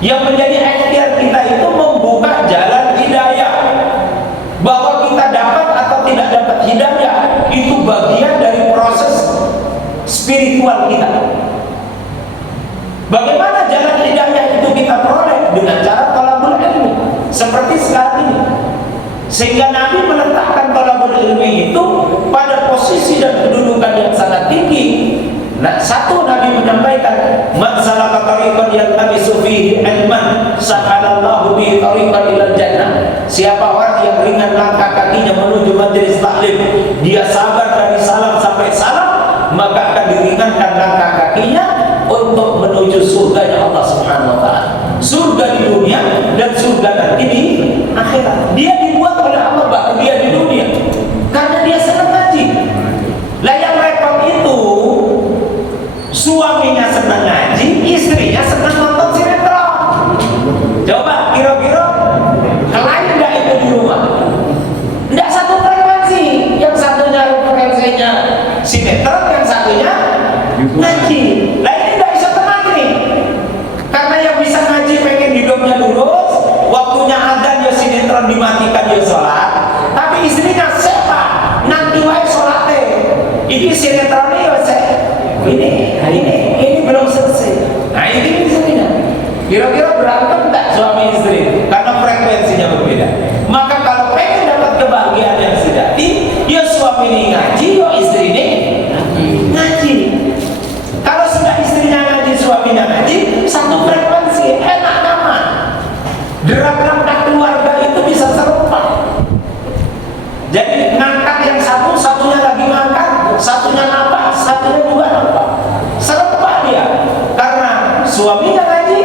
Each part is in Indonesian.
Yang menjadi ikhtiar kita itu membuka jalan hidayah. Bahwa kita dapat atau tidak dapat hidayah itu bagian dari proses spiritual kita. Bagaimana jalan hidayah itu kita peroleh? Dengan cara thalabul ilmi, seperti sekarang ini. Sehingga Nabi meletakkan thalabul ilmi itu pada posisi dan kedudukan yang sangat tinggi. Nah, satu, Nabi menyampaikan, man salaka tariqan yaltamisu fihi ilman sahalallahu bihi tariqan ilal jannah. Siapa orang yang ringan langkah kakinya menuju majelis taklim, dia sabar dari salam sampai salam, maka akan diringankan langkah kakinya untuk menuju surganya Allah Subhanahu wa taala. Surga di dunia dan surga nanti di akhirat. Dia dibuat oleh Allah baru dia di dunia. Karena dia senang ngaji. Lah yang repot itu suaminya senang ngaji, istrinya senang nonton sinetron. Coba kira-kira lain enggak itu di rumah? Enggak satu frekuensi. Yang satunya frekuensinya sinetron, yang satunya ngaji. Lah ini enggak bisa tenang nih. Karena yang bisa ngaji pengen hidupnya lurus, waktunya azan ya sinetron dimatikan ya sholat. Tapi istrinya sepa, nanti wae sholatnya. Ini sinetronnya ya ini belum selesai. Nah ini misalnya kira-kira berantem tak suami istri karena frekuensinya berbeda. Maka kalau pengen dapat kebahagiaan yang sejati, ya suami ini ngaji, ya istri ini ngaji. Kalau sudah istrinya ngaji, suaminya ngaji, satu frekuensi, enak nyaman. Derap langkah keluarga itu bisa serupa. Jadi ngangkat yang satu, satunya lagi ngangkat, satunya nampak, satunya juga nampak. Serupa dia, karena suaminya ngaji,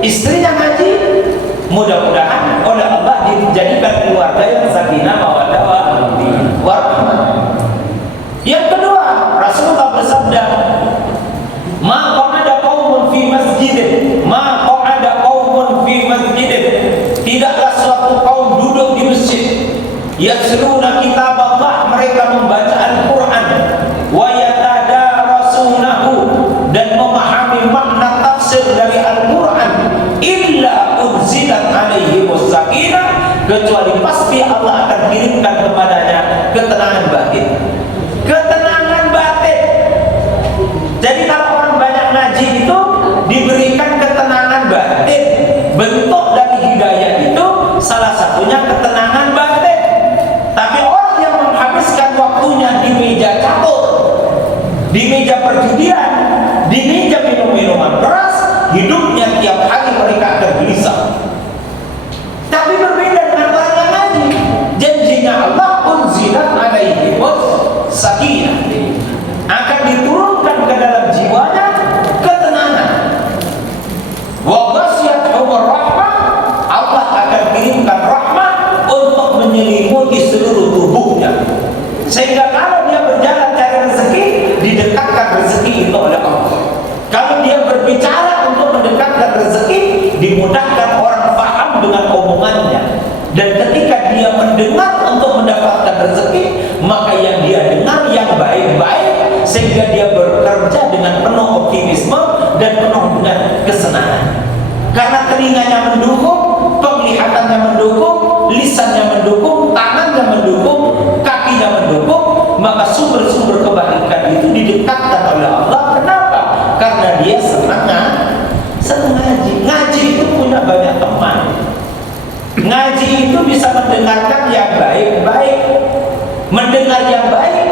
istrinya ngaji. Mudah-mudahan oleh Allah dijadikan keluarga yang sakinah mawaddah warahmah. Yang kedua, Rasulullah bersabda, ma qa'ada qaumun fi masjidin, ma qa'ada qaumun fi masjidin. Tidaklah suatu kaum duduk di masjid, yatluna kitab Allah, mereka membaca Al-Quran, wa yatadarasunahu, dan memahami makna tafsir dari Al-Quran, illa unzilat alaihi wassakinah, kecuali pasti Allah akan kirimkan kepadanya ketenangan batin. Ketenangan batin. Jadi kalau orang banyak ngaji itu diberikan ketenangan batin. Bentuk dari hidayah itu salah satunya ketenangan batin. Tapi orang yang menghabiskan waktunya di meja catur, di meja perjudian, di meja minum-minuman keras, hidupnya tiap hari mereka akan gelisah. Tapi berbeda dengan orang yang ngaji. Janjinya Allah, unzilat alaihi sakinah, akan diturunkan ke dalam jiwanya ketenangan. Wa ghasyiyatuhur rahmah, Allah akan kirimkan rahmat untuk menyelimuti seluruh tubuhnya. Sehingga kalau dia berjalan cari rezeki, didekatkan rezeki itu oleh Allah. Kalau dia berbicara untuk mendekatkan rezeki, dimudahkan orang paham dengan omongannya. Dan ketika dia mendengar untuk mendapatkan rezeki, maka yang dia dengar yang baik-baik, sehingga dia bekerja dengan penuh optimisme dan penuh dengan kesenangan. Karena telinganya mendukung, penglihatannya mendukung, lisannya mendukung, tangannya mendukung, kakinya mendukung, maka sumber-sumber kebaikan itu didekatkan oleh Allah. Kenapa? Karena dia senang ngaji. Ngaji itu punya banyak teman. Ngaji itu bisa mendengarkan yang baik-baik. Mendengar yang baik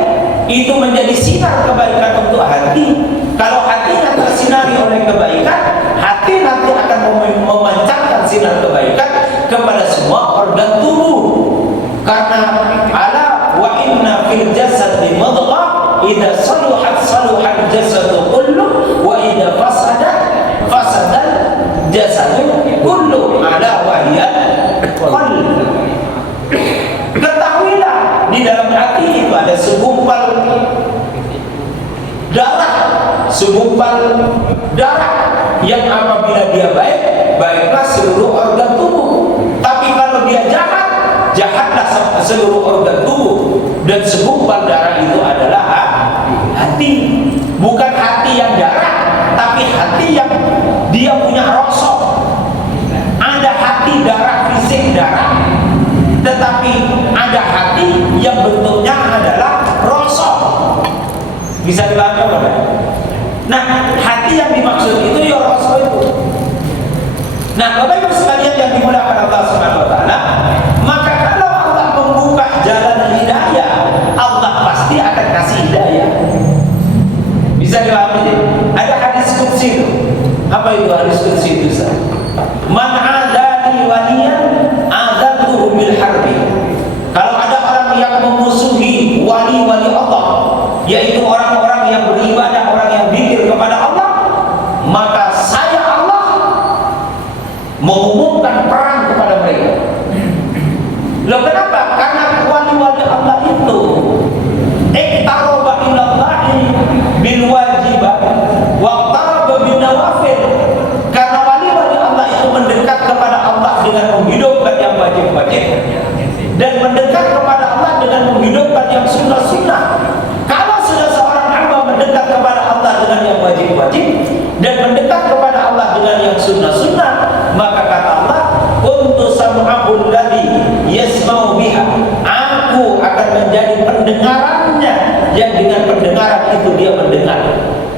itu menjadi sinar kebaikan untuk hati. Kalau hatinya tersinari oleh kebaikan, hati nanti akan memancarkan sinar kebaikan kepada semua organ tubuh. Karena ala wa inna fil jasadi mudghah, idza saluhat saluhal jasadu kullu, wa idza fasadat fasadal jasadu kullu, ala wa hiya qalb. Ketahuilah di dalam hati itu ada segumpal darah yang apabila dia baik, baiklah seluruh organ tubuh. Tapi kalau dia jahat, jahatlah seluruh organ tubuh. Dan segumpal darah itu adalah hati. Bukan hati yang darah, tapi hati yang dia punya rosok. mengumumkan perang kepada mereka. Loh kenapa? Karena wali-wali Allah itu iqtaraba ilallahi bil wajibat waqtaraba bin nawafil. Karena wali-wali Allah itu mendekat kepada Allah dengan menghidupkan yang wajib-wajib dan mendekat kepada Allah dengan menghidupkan yang sunnah-sunnah. Kalau sudah seorang hamba mendekat kepada Allah dengan yang wajib-wajib dan mendekat kepada Allah dengan yang sunnah-sunnah, maka kata Allah, kuntu sam'ahul ladzi yasma'u biha, aku akan menjadi pendengarannya yang dengan pendengaran itu dia mendengar.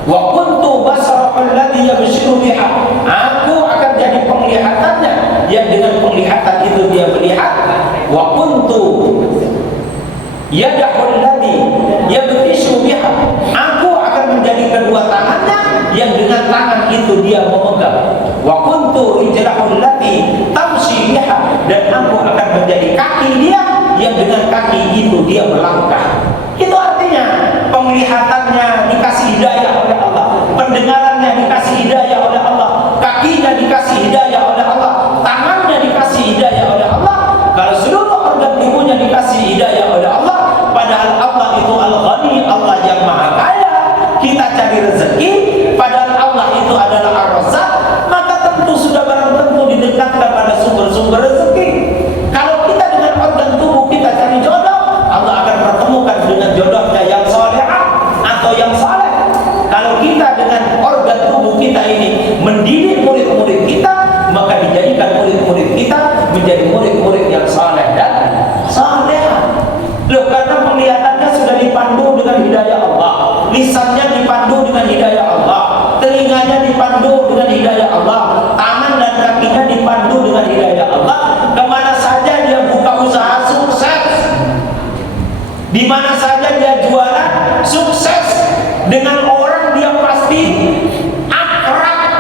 Wa kuntu basarahul ladzi yabshiru biha, aku akan jadi penglihatannya yang dengan penglihatan itu dia melihat. Wa kuntu yadahul ladzi yabtishu biha, aku akan menjadi kedua tangannya yang dengan tangan itu dia memegang. Wa kuntu rijlahul lati tamshi biha, dan aku akan menjadi kaki dia yang dengan kaki itu dia melangkah. Itu artinya penglihatannya dikasih hidayah oleh Allah, pendengarannya dikasih hidayah oleh Allah, kakinya dikasih hidayah oleh Allah, tangannya dikasih hidayah oleh Allah. Kalau seluruh organ tubuhnya dikasih hidayah oleh Allah, padahal Allah itu Al-Ghani, Allah yang Maha Kaya. Kita cari rezeki, padahal Allah itu adalah Ar-Razzaq, maka tentu sudah barang tentu didekatkan pada sumber-sumber rezeki. Kalau kita dengan organ tubuh kita cari jodoh, Allah akan pertemukan dengan jodohnya yang salihah atau yang saleh. Kalau kita dengan organ tubuh kita ini mendidik murid-murid kita, maka dijadikan murid-murid kita menjadi murid-murid yang saleh dan salehah. Loh, karena penglihatannya sudah dipandu dengan hidayah Allah, lisannya dipandu dengan hidayah Allah, telinganya dipandu dengan hidayah Allah, tangan dan kakinya dipandu dengan hidayah Allah. Kemana saja dia buka usaha sukses, di mana saja dia jualan sukses, dengan orang dia pasti akrab.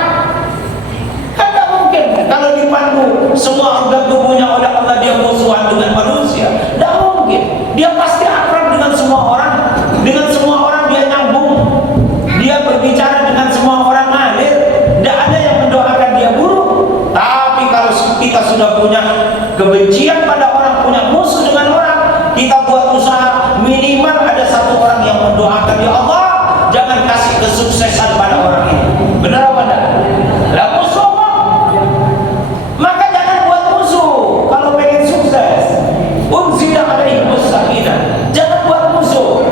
Kan tak mungkin kalau dipandu semua organ tubuhnya oleh Allah dia musuhan dengan manusia. Tak mungkin. Dia pasti akrab dengan semua orang, dengan semua orang dia nyambung, dia berbicara dengan semua orang ngalir. Tidak ada yang mendoakan dia buruk. Tapi kalau kita sudah punya kebencian pada orang, punya musuh dengan orang, kita buat usaha minimal ada satu orang yang mendoakan, ya Allah jangan kasih kesuksesan pada orang ini. Benar apa enggak? Lah musuh. Maka jangan buat musuh kalau pengen sukses. Unzila alaihi sakinah. Jangan buat musuh.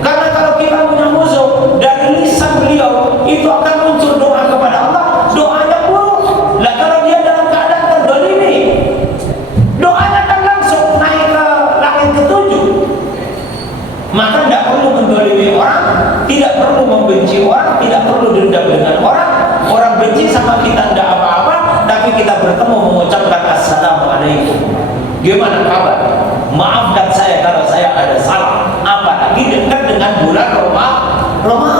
Karena kalau kita punya musuh, dari lisan beliau itu akan muncul doa kepada Allah, doanya buruk. Lah kalau dia dalam keadaan terdolimi, doanya akan langsung naik ke langit ketujuh. Maka tidak perlu mendolimi orang, tidak perlu membenci orang, tidak perlu dendam dengan orang. Orang benci sama kita tidak apa-apa, tapi kita bertemu mengucapkan assalamualaikum, gimana kabar? Maafkan saya kalau saya ada salah. Apalagi dekat dengan bulan Ramadan.